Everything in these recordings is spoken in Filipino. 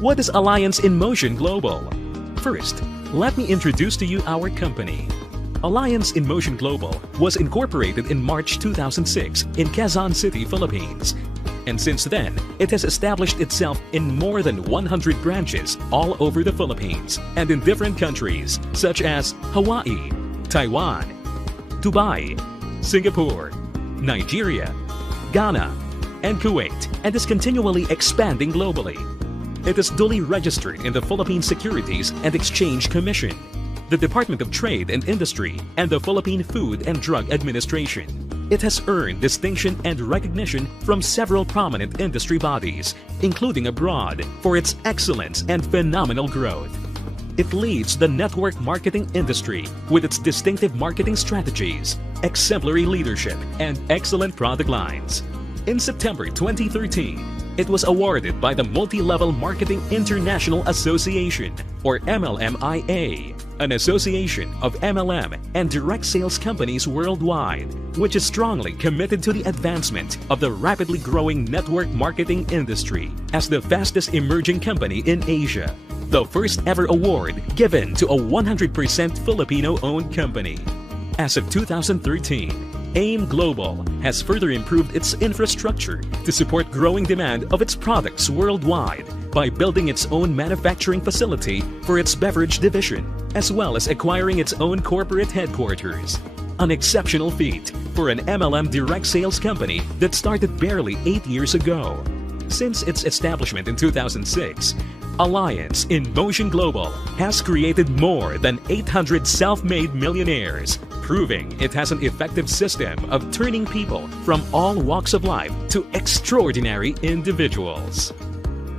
What is Alliance in Motion Global? First, let me introduce to you our company. Alliance in Motion Global was incorporated in March 2006 in Quezon City, Philippines. And since then, it has established itself in more than 100 branches all over the Philippines and in different countries such as Hawaii, Taiwan, Dubai, Singapore, Nigeria, Ghana, and Kuwait, and is continually expanding globally. It is duly registered in the Philippine Securities and Exchange Commission, the Department of Trade and Industry, and the Philippine Food and Drug Administration. It has earned distinction and recognition from several prominent industry bodies, including abroad, for its excellence and phenomenal growth. It leads the network marketing industry with its distinctive marketing strategies, exemplary leadership, and excellent product lines. In September 2013, it was awarded by the Multi-Level Marketing International Association, or MLMIA, an association of MLM and direct sales companies worldwide, which is strongly committed to the advancement of the rapidly growing network marketing industry as the fastest emerging company in Asia. The first ever award given to a 100% Filipino-owned company. As of 2013, AIM Global has further improved its infrastructure to support growing demand of its products worldwide by building its own manufacturing facility for its beverage division, as well as acquiring its own corporate headquarters. An exceptional feat for an MLM direct sales company that started barely 8 years ago. Since its establishment in 2006, Alliance in Motion Global has created more than 800 self-made millionaires, proving it has an effective system of turning people from all walks of life to extraordinary individuals.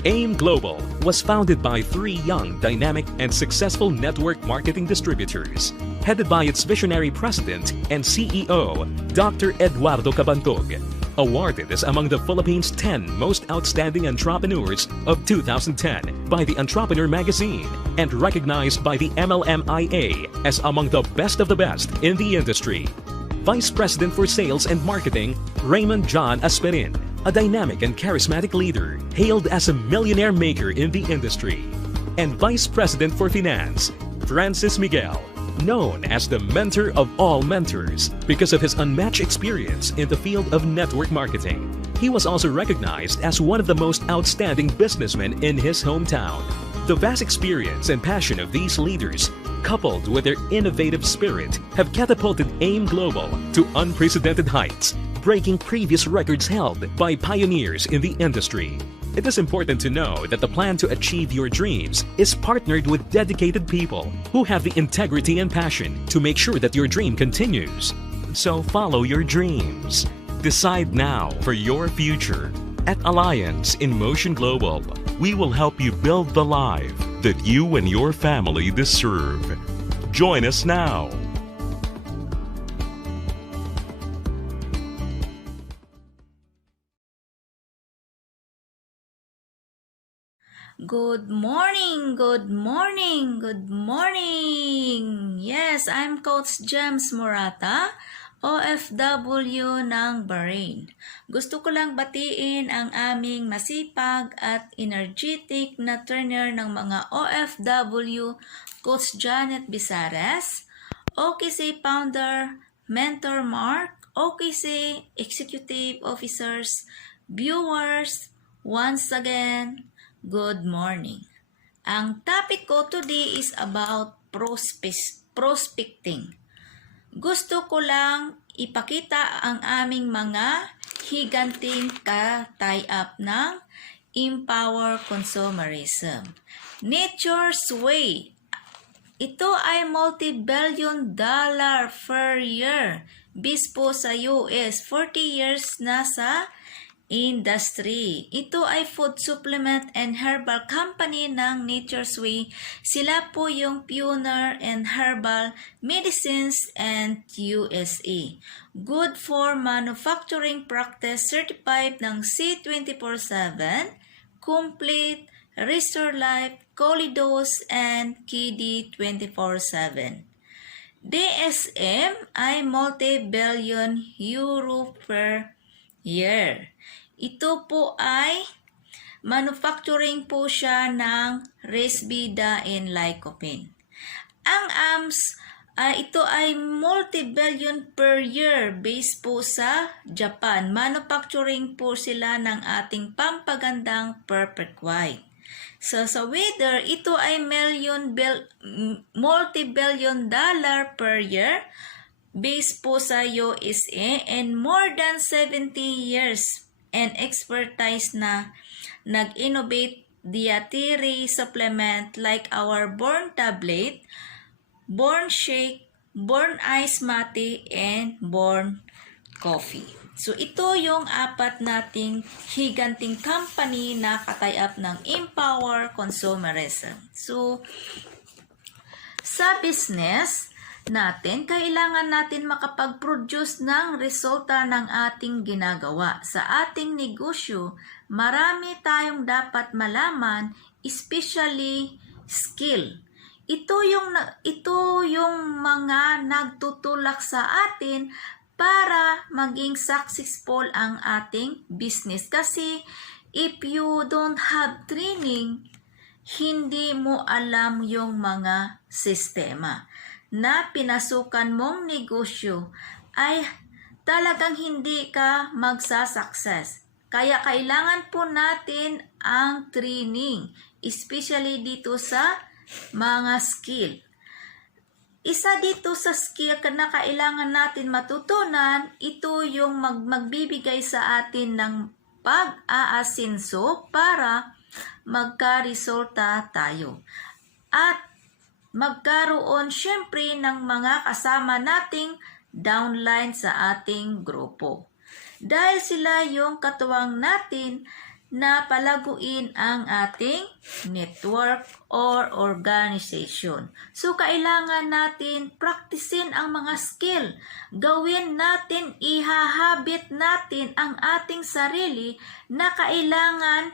AIM Global was founded by 3 young, dynamic, and successful network marketing distributors, headed by its visionary president and CEO, Dr. Eduardo Cabantog, awarded as among the Philippines' 10 most outstanding entrepreneurs of 2010 by the Entrepreneur magazine and recognized by the MLMIA as among the best of the best in the industry. Vice President for Sales and Marketing, Raymond John Asperin, a dynamic and charismatic leader hailed as a millionaire maker in the industry. And Vice President for Finance, Francis Miguel, known as the mentor of all mentors because of his unmatched experience in the field of network marketing. He was also recognized as one of the most outstanding businessmen in his hometown. The vast experience and passion of these leaders, coupled with their innovative spirit, have catapulted AIM Global to unprecedented heights, breaking previous records held by pioneers in the industry. It is important to know that the plan to achieve your dreams is partnered with dedicated people who have the integrity and passion to make sure that your dream continues. So follow your dreams. Decide now for your future. At Alliance in Motion Global, we will help you build the life that you and your family deserve. Join us now. Good morning, good morning, good morning! Yes, I'm Coach James Morata, OFW ng Bahrain. Gusto ko lang batiin ang aming masipag at energetic na trainer ng mga OFW, Coach Janet Bisares, OKC Founder, Mentor Mark, OKC Executive Officers, viewers, once again, good morning. Ang topic ko today is about prospecting. Gusto ko lang ipakita ang aming mga higanting ka-tie-up ng Empower Consumerism. Nature's Way. Ito ay multi-billion dollar per year. Bispo sa US, 40 years na sa industry. Ito ay food supplement and herbal company ng Nature's Way. Sila po yung pioneer in herbal medicines and USA. Good for manufacturing practice, certified ng C24/7, complete, restore life, Colidos, and KD 24/7. DSM ay multi-billion euro per year. Ito po ay manufacturing po siya ng Risperidone and Lycopene. Ang AMS, ito ay multi-billion per year based po sa Japan. Manufacturing po sila ng ating pampagandang Perfect White. So sa Wither, ito ay multi-billion dollar per year based po sa USA and more than 70 years and expertise na nag-innovate dietary supplement like our Born Tablet, Born Shake, Born Ice Mate, and Born Coffee. So ito yung 4 nating higanting company na katay-up ng Empower Consumerism. So sa business natin, kailangan natin makapag-produce ng resulta ng ating ginagawa. Sa ating negosyo, marami tayong dapat malaman, especially skill. Ito yung mga nagtutulak sa atin para maging successful ang ating business. Kasi if you don't have training, hindi mo alam yung mga sistema na pinasukan mong negosyo, ay talagang hindi ka magsasucess. Kaya kailangan po natin ang training, especially dito sa mga skill. Isa dito sa skill na kailangan natin matutunan, ito yung magbibigay sa atin ng pag-aasinso para magka-resulta tayo. At magkaroon syempre ng mga kasama nating downline sa ating grupo. Dahil sila yung katuwang natin na palaguin ang ating network or organization. So, kailangan natin practicein ang mga skill. Gawin natin, ihahabit natin ang ating sarili na kailangan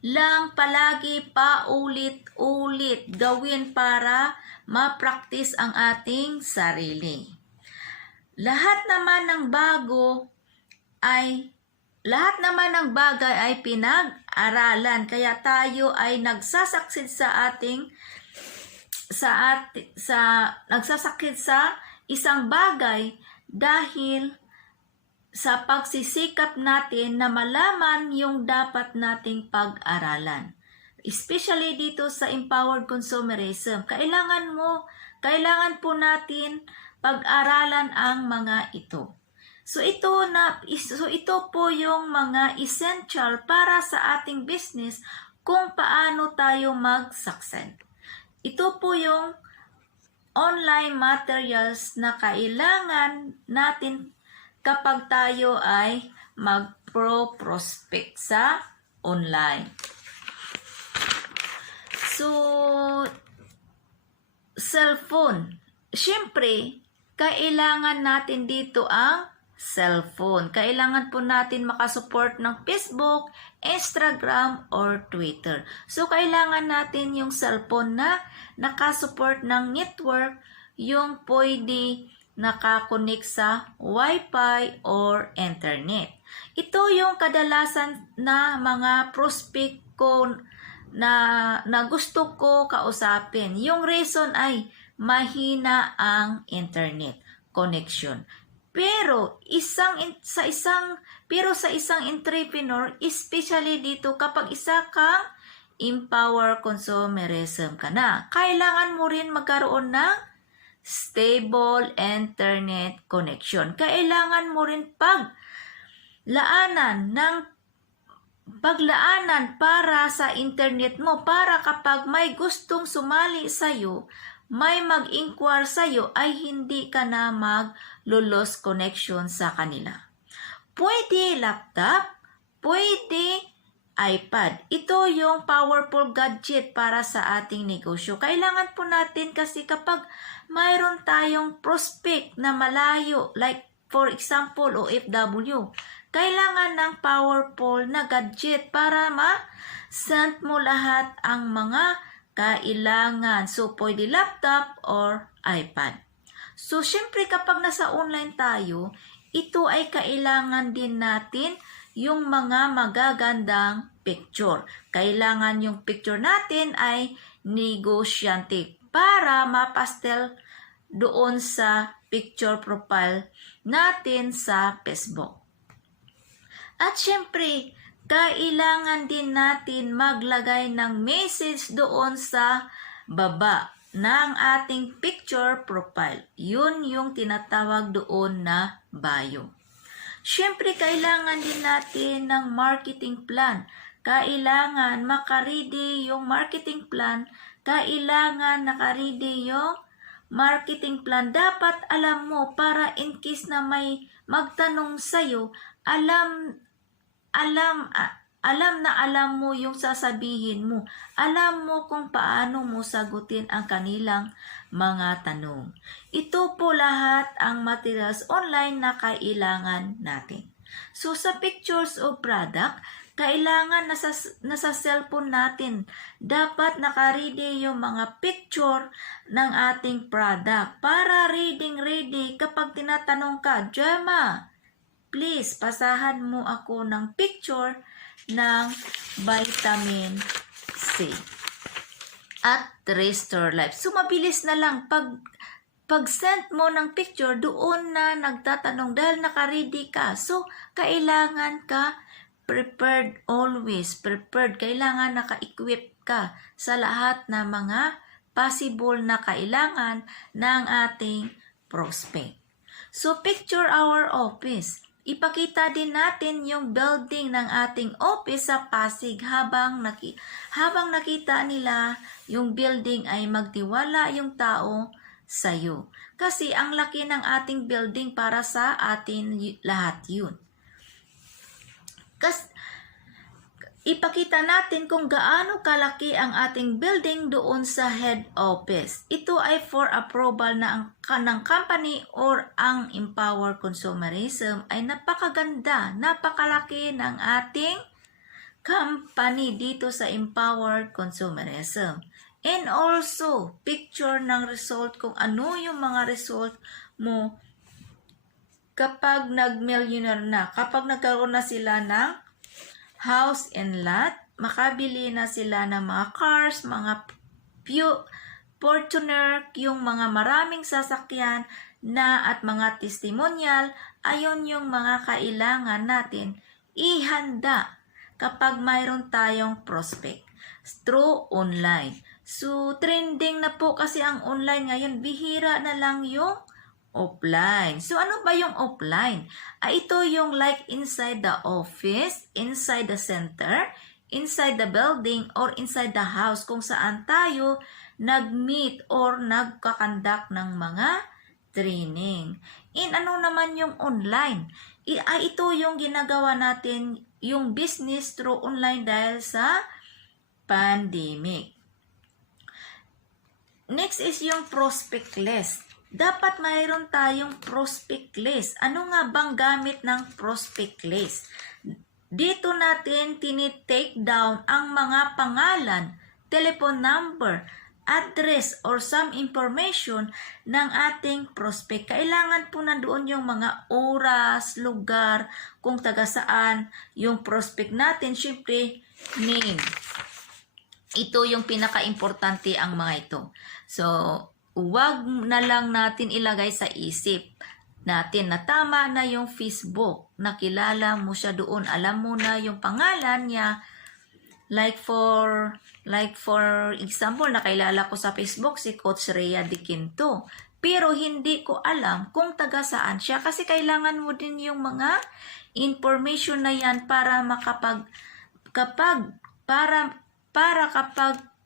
lang palagi paulit-ulit gawin para ma-practice ang ating sarili. Lahat naman ng bagay ay pinag-aralan, kaya tayo ay nagsasaksid nagsasakid sa isang bagay dahil sa pagsisikap natin na malaman yung dapat nating pag-aralan. Especially dito sa Empowered Consumerism, kailangan po natin pag-aralan ang mga ito. So ito po yung mga essential para sa ating business kung paano tayo mag-succeed. Ito po yung online materials na kailangan natin kapag tayo ay mag-prospect sa online. So, cellphone. Siyempre, kailangan natin dito ang cellphone. Kailangan po natin makasupport ng Facebook, Instagram, or Twitter. So, kailangan natin yung cellphone na nakasupport ng network, yung pwede nakakonek sa Wi-Fi or internet. Ito yung kadalasan na mga prospect ko na gusto ko kausapin. Yung reason ay mahina ang internet connection. Pero sa isang entrepreneur, especially dito kapag isa kang Empower Consumerism ka na, kailangan mo rin magkaroon ng stable internet connection. Kailangan mo rin paglaanan para sa internet mo para kapag may gustong sumali sa'yo, may mag-inquire sa'yo, ay hindi ka na mag-loss connection sa kanila. Pwede laptop, pwede iPad. Ito yung powerful gadget para sa ating negosyo. Kailangan po natin kasi kapag mayroon tayong prospect na malayo, like for example OFW, kailangan ng powerful na gadget para ma-send mo lahat ang mga kailangan. So, pwede laptop or iPad. So, syempre kapag nasa online tayo, ito ay kailangan din natin yung mga magagandang picture. Kailangan yung picture natin ay negosyante para mapastel doon sa picture profile natin sa Facebook. At syempre, kailangan din natin maglagay ng message doon sa baba ng ating picture profile. Yun yung tinatawag doon na bio. Syempre, kailangan din natin ng marketing plan. Kailangan makaredy yung marketing plan. Kailangan nakaredy yung marketing plan. Dapat alam mo para in case na may magtanong sa'yo, alam na alam mo yung sasabihin mo. Alam mo kung paano mo sagutin ang kanilang mga tanong. Ito po lahat ang materials online na kailangan natin. So sa pictures of product, kailangan nasa cellphone natin. Dapat nakaredy yung mga picture ng ating product para ready kapag tinatanong ka, Gemma, please, pasahan mo ako ng picture ng vitamin C at Restore Life. So, mabilis na lang. Pag-send mo ng picture, doon na nagtatanong dahil naka-ready ka. So, kailangan ka prepared always. Prepared. Kailangan naka-equip ka sa lahat ng mga possible na kailangan ng ating prospect. So, picture our office. Ipakita din natin yung building ng ating office sa Pasig habang nakita nila yung building ay magtiwala yung tao sa'yo. Kasi ang laki ng ating building para sa atin lahat yun. Ipakita natin kung gaano kalaki ang ating building doon sa head office. Ito ay for approval ng company or ang Empower Consumerism ay napakaganda, napakalaki ng ating company dito sa Empower Consumerism. And also, picture ng result kung ano yung mga result mo kapag nag-millionaire na, kapag nagkaroon na sila ng house and lot, makabili na sila ng mga cars, mga Fortuner, yung mga maraming sasakyan na at mga testimonial, ayon yung mga kailangan natin ihanda kapag mayroon tayong prospect through online. So, trending na po kasi ang online ngayon, bihira na lang yung offline. So, ano ba yung offline? Ito yung like inside the office, inside the center, inside the building, or inside the house kung saan tayo nag-meet or nagkakandak ng mga training. Ano naman yung online? Ito yung ginagawa natin, yung business through online dahil sa pandemic. Next is yung prospect list. Dapat mayroon tayong prospect list. Ano nga bang gamit ng prospect list? Dito natin tinitake down ang mga pangalan, telephone number, address, or some information ng ating prospect. Kailangan po nandoon yung mga oras, lugar, kung taga saan yung prospect natin. Siyempre, name. Ito yung pinaka-importante ang mga ito. So, huwag na lang natin ilagay sa isip natin na tama na yung Facebook. Nakilala mo siya doon. Alam mo na yung pangalan niya. Like for example, nakilala ko sa Facebook si Coach Rhea Di Quinto. Pero hindi ko alam kung taga saan siya. Kasi kailangan mo din yung mga information na yan para kapag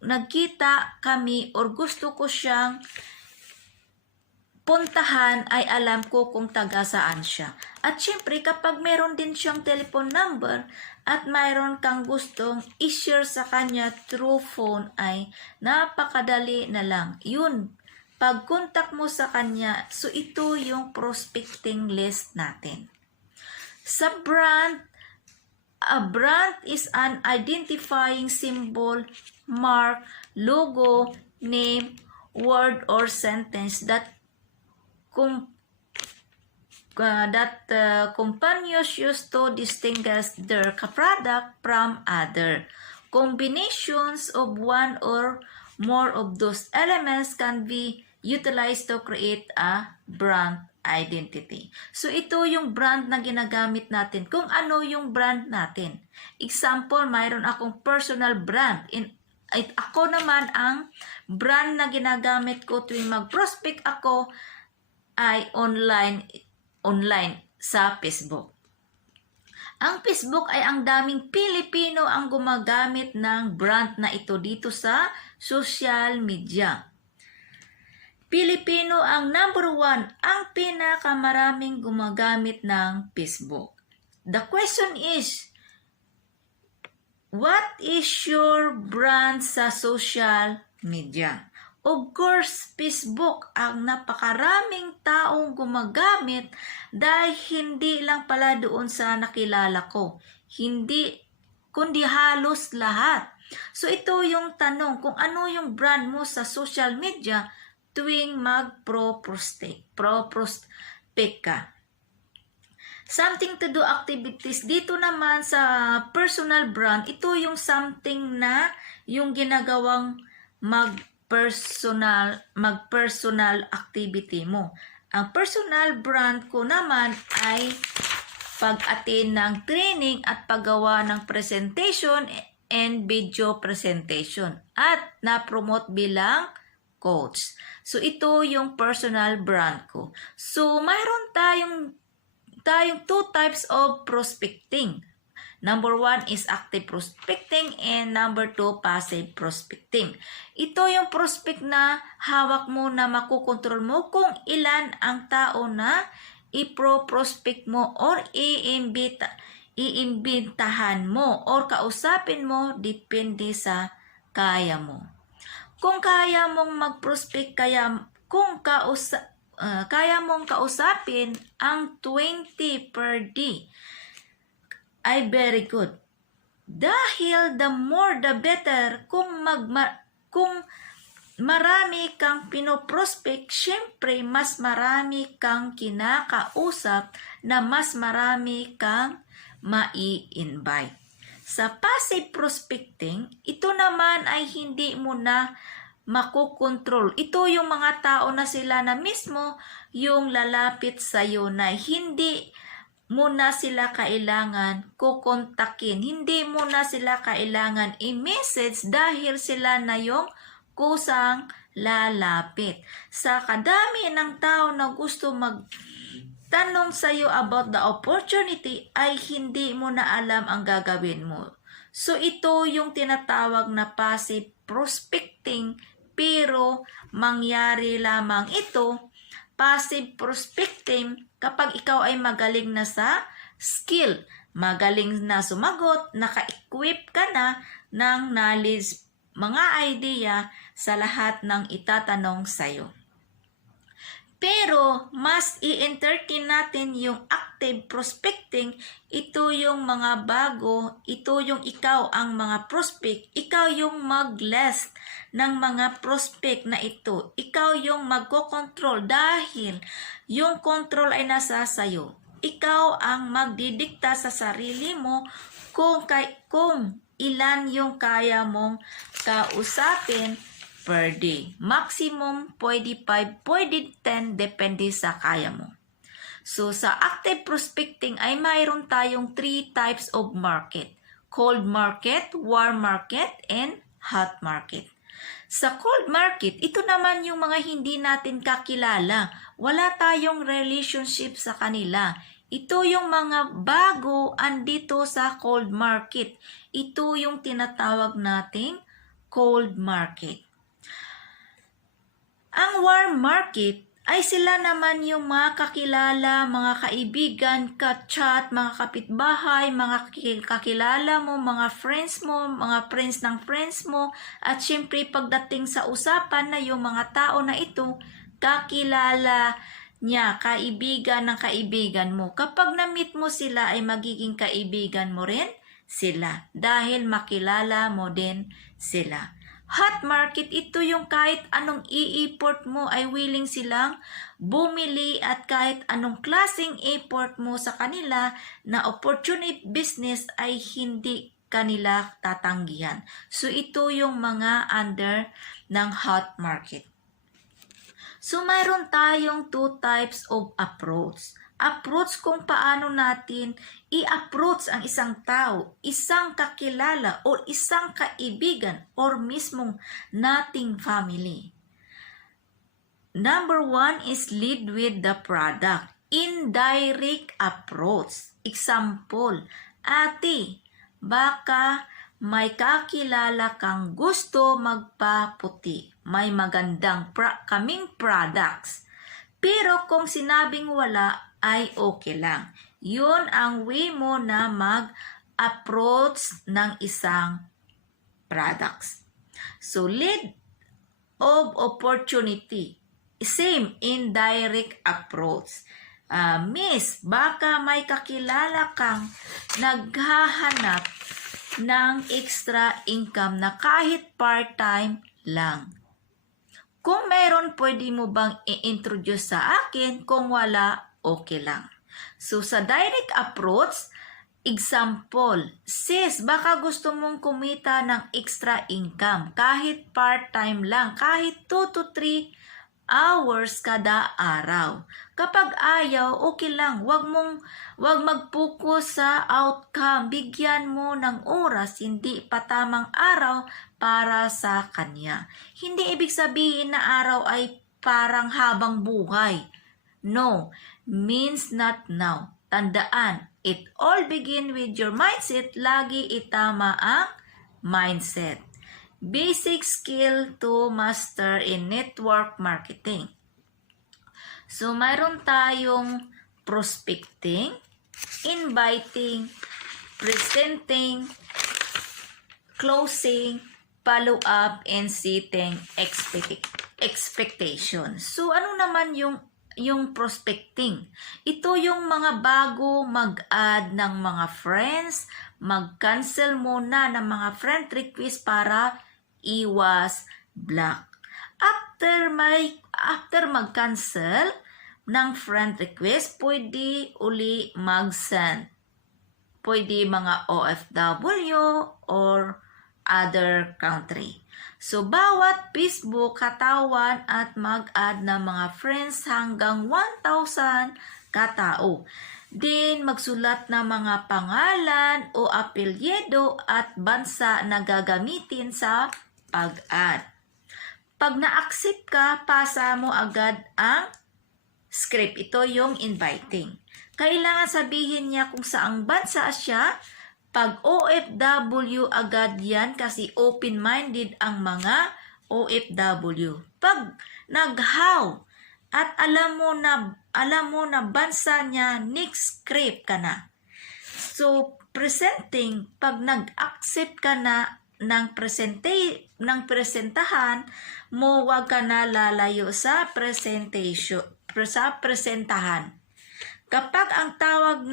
nagkita kami or gusto ko siyang puntahan ay alam ko kung taga saan siya. At syempre kapag meron din siyang telephone number at mayroon kang gustong i-share sa kanya through phone ay napakadali na lang. Yun, pag-contact mo sa kanya, so ito yung prospecting list natin. Sa brand, a brand is an identifying symbol, mark, logo, name, word, or sentence that companies use to distinguish their product from other. Combinations of one or more of those elements can be utilized to create a brand identity. So, ito yung brand na ginagamit natin. Kung ano yung brand natin. Example, mayroon akong personal brand. Ako naman, ang brand na ginagamit ko tuwing mag-prospect ako ay online sa Facebook. Ang Facebook ay ang daming Pilipino ang gumagamit ng brand na ito dito sa social media. Pilipino ang number 1, ang pinakamaraming gumagamit ng Facebook. The question is, what is your brand sa social media? Of course, Facebook ang napakaraming taong gumagamit dahil hindi lang pala doon sa nakilala ko. Kundi halos lahat. So ito yung tanong, kung ano yung brand mo sa social media tuwing mag-prospect ka. Something to do activities. Dito naman sa personal brand, ito yung something na yung ginagawang mag-personal activity mo. Ang personal brand ko naman ay pag-attend ng training at paggawa ng presentation and video presentation at na-promote bilang coach. So, ito yung personal brand ko. So, mayroon tayong 2 types of prospecting. Number 1 is active prospecting and number 2, passive prospecting. Ito yung prospect na hawak mo na makukontrol mo kung ilan ang tao na i-prospect mo or iimbitahan mo or kausapin mo depende sa kaya mo. Kung kaya mong mag-prospect, kaya mong kausapin ang 20 per day, ay very good. Dahil the more the better, kung marami kang pinoprospect, syempre mas marami kang kinakausap na mas marami kang mai-invite. Sa passive prospecting, ito naman ay hindi mo na makukontrol. Ito yung mga tao na sila na mismo yung lalapit sa'yo na hindi mo na sila kailangan kukontakin. Hindi mo na sila kailangan i-message dahil sila na yung kusang lalapit. Sa kadami ng tao na gusto magtanong sa iyo about the opportunity ay hindi mo na alam ang gagawin mo. So ito yung tinatawag na passive prospecting, pero mangyari lamang ito passive prospecting kapag ikaw ay magaling na sa skill, magaling na sumagot, naka-equip ka na ng knowledge, mga idea sa lahat ng itatanong sa'yo. Pero mas i-entertain natin yung active prospecting. Ito yung mga bago, ito yung ikaw ang mga prospect, ikaw yung mag-list ng mga prospect na ito. Ikaw yung magko-control dahil yung control ay nasa sayo. Ikaw ang magdidikta sa sarili mo kung ilan yung kaya mong kausapin per day. Maximum, pwede 5, pwede 10, depende sa kaya mo. So, sa active prospecting ay mayroon tayong 3 types of market. Cold market, warm market, and hot market. Sa cold market, ito naman yung mga hindi natin kakilala. Wala tayong relationship sa kanila. Ito yung mga bago andito sa cold market. Ito yung tinatawag nating cold market. Ang warm market ay sila naman yung mga kakilala, mga kaibigan, ka-chat, mga kapitbahay, mga kakilala mo, mga friends ng friends mo, at syempre pagdating sa usapan na yung mga tao na ito, kakilala niya, kaibigan ng kaibigan mo. Kapag na-meet mo sila ay magiging kaibigan mo rin sila dahil makilala mo din sila. Hot market, ito yung kahit anong i-import mo ay willing silang bumili at kahit anong klaseng import mo sa kanila na opportunity business ay hindi kanila tatanggihan. So ito yung mga under ng hot market. So mayroon tayong two types of approach. Approach kung paano natin i-approach ang isang tao, isang kakilala o isang kaibigan or mismong nating family. Number 1 is lead with the product. Indirect approach. Example, ate, baka may kakilala kang gusto magpaputi. May magandang kaming products. Pero kung sinabing wala, ay okay lang. Yun ang way mo na mag-approach ng isang products. So, lead of opportunity. Same, indirect approach. Miss, baka may kakilala kang naghahanap ng extra income na kahit part-time lang. Kung meron, pwede mo bang i-introduce sa akin? Kung wala, okay lang. So, sa direct approach, example, sis, baka gusto mong kumita ng extra income kahit part-time lang, kahit 2 to 3 hours kada araw. Kapag ayaw, okay lang. Wag mag-focus sa outcome. Bigyan mo ng oras, hindi pa tamang araw para sa kanya. Hindi ibig sabihin na araw ay parang habang buhay. No, means not now. Tandaan, it all begin with your mindset. Lagi itama ang mindset. Basic skill to master in network marketing. So, mayroon tayong prospecting, inviting, presenting, closing, follow-up, and setting expectation. So, ano naman yung prospecting? Ito yung mga bago mag-add ng mga friends, mag-cancel muna ng mga friend request para iwas block. After mag-cancel ng friend request, pwede uli mag-send. Pwede mga OFW or other country. So, bawat Facebook katawan at mag-add ng mga friends hanggang 1,000 katao. Then, magsulat ng mga pangalan o apelyido at bansa na gagamitin sa pag-add. Pag na-accept ka, pasa mo agad ang script. Ito yung inviting. Kailangan sabihin niya kung saang bansa siya. Pag OFW, agad yan kasi open-minded ang mga OFW. Pag nag-how at alam mo na bansa niya, next script ka na. So, presenting, pag nag-accept ka na ng presentahan mo, wag ka na lalayo sa presentahan. Kapag ang tanong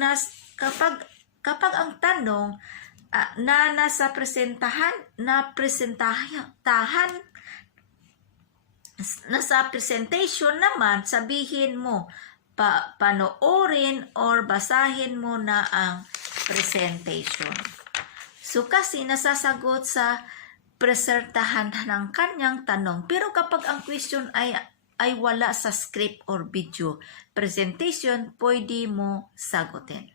na nasa nasa presentation naman, sabihin mo, panoorin or basahin mo na ang presentation. So, kasi nasasagot sa presentahan ng kanyang tanong. Pero kapag ang question ay wala sa script or video presentation, pwede mo sagutin.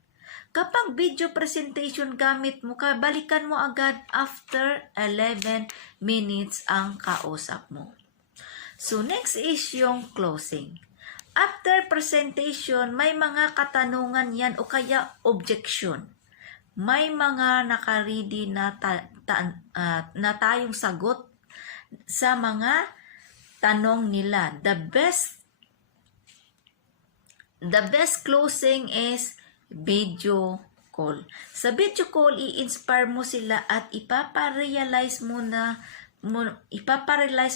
Kapag video presentation gamit mo, balikan mo agad after 11 minutes ang kausap mo. So, next is yung closing. After presentation, may mga katanungan yan o kaya objection. May mga naka-ready na tayong sagot sa mga tanong nila. The best closing is video call. Sa video call, i-inspire mo sila at ipaparealize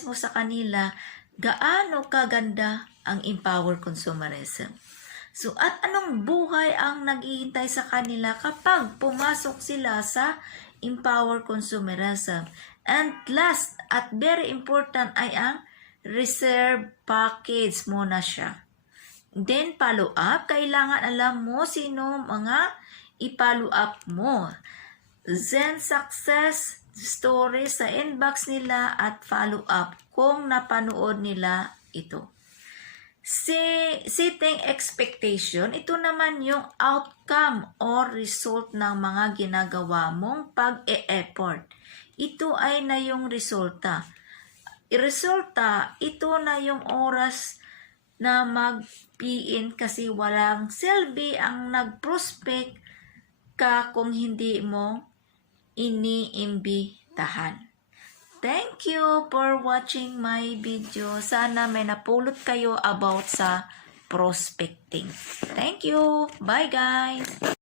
mo sa kanila gaano kaganda ang empower consumerism. So, at anong buhay ang naghihintay sa kanila kapag pumasok sila sa Empower Consumerism? And last, at very important ay ang reserve package muna siya. Then, follow up. Kailangan alam mo sino mga i-follow up mo. Then, success story sa inbox nila at follow up kung napanood nila ito. Setting expectation, ito naman yung outcome or result ng mga ginagawa mong pag-e-effort. Ito ay na yung resulta. Resulta, ito na yung oras na mag-PN kasi walang silbi ang nag-prospect ka kung hindi mo iniimbitahan. Thank you for watching my video. Sana may napulot kayo about sa prospecting. Thank you. Bye guys.